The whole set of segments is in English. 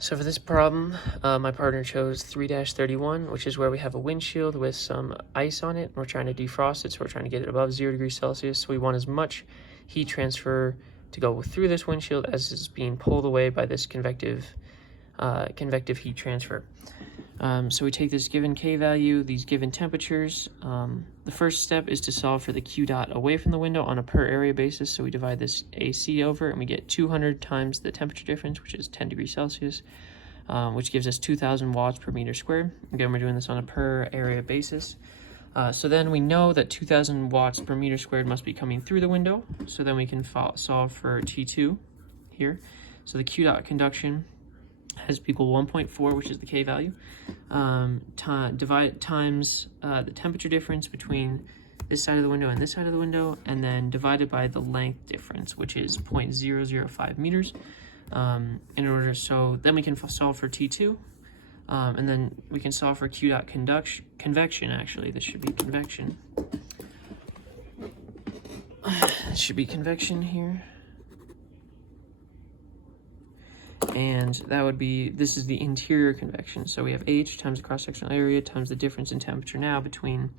So for this problem, my partner chose 3-31, which is where we have a windshield with some ice on it. We're trying to defrost it, so we're trying to get it above 0 degrees Celsius. So we want as much heat transfer to go through this windshield as is being pulled away by this convective heat transfer. So we take this given K value, these given temperatures. The first step is to solve for the Q dot away from the window on a per area basis. So we divide this AC over and we get 200 times the temperature difference, which is 10 degrees Celsius, which gives us 2,000 watts per meter squared. Again, we're doing this on a per area basis. So then we know that 2,000 watts per meter squared must be coming through the window. So then we can solve for T2 here. So the Q dot conduction has to equal 1.4, which is the K value, times the temperature difference between this side of the window and this side of the window, and then divided by the length difference, which is 0.005 meters. So then we can solve for T2, and then we can solve for Q dot convection. Actually, this should be convection. This should be convection here. And that would be, this is the interior convection. So we have H times the cross-sectional area times the difference in temperature now between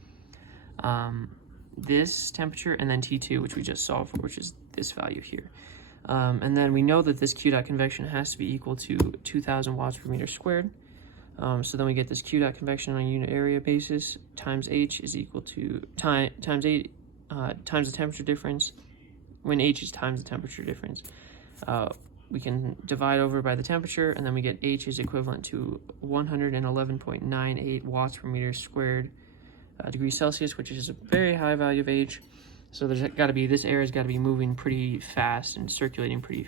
this temperature and then T2, which we just solved for, which is this value here. And then we know that this Q dot convection has to be equal to 2,000 watts per meter squared. So then we get this Q dot convection on a unit area basis times H is equal to times the temperature difference, when H is times the temperature difference. We can divide over by the temperature, and then we get H is equivalent to 111.98 watts per meter squared degrees Celsius, which is a very high value of H. So there's got to be, this air has got to be moving pretty fast and circulating pretty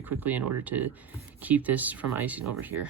quickly in order to keep this from icing over here.